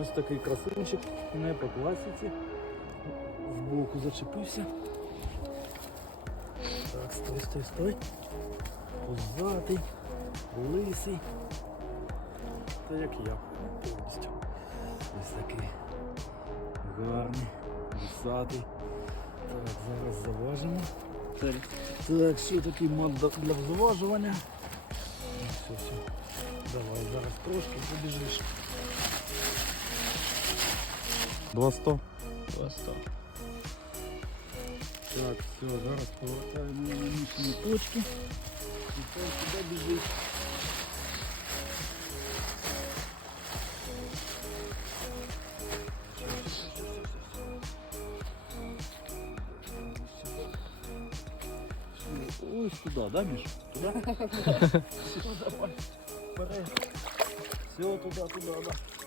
Ось такий красунчик, не по класиці. Збоку зачепився. Так, стой, стой, стой. Пузатий, лисий. Та як я повністю. Ось такий гарний, висатий. Так, зараз заважимо. Так, так що такий мат для зважування. Все, все. Давай зараз трошки побіжиш. 200. Просто. Так, все, зараз повертаємо на місні точки. І це сюди біжить. Ось туди, да, Міш? Туди? Все, давай. Вперед. Все, туди, туди, да.